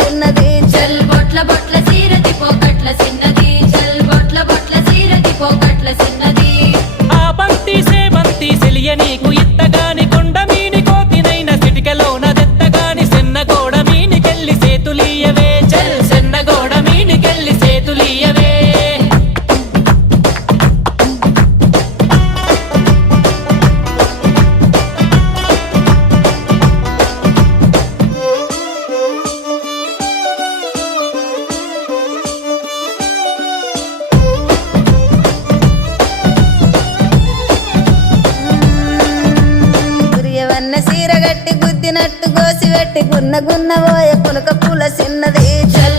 చిన్నది చల్ బొట్ల బొట్ల సీరది పోకట్ల చిన్నది చల్ బొట్ల బొట్ల సీరది పోకట్ల చిన్నది ఆ బంతి సేబంతి సెలియ నీకు ఇత్తగాని కొండ మీని కోతినైన సిటికలోన దెత్తగాని సెన్నగోడ మీనికెళ్ళి సేతులీయవే చల్ సెన్నగోడ మీనికెళ్ళి సేతులీయవే గురియవన్న సీర గట్టి గుద్దినట్టు గోసి పెట్టి గున్న గున్న పోయే పులక పూల చిన్నది చల్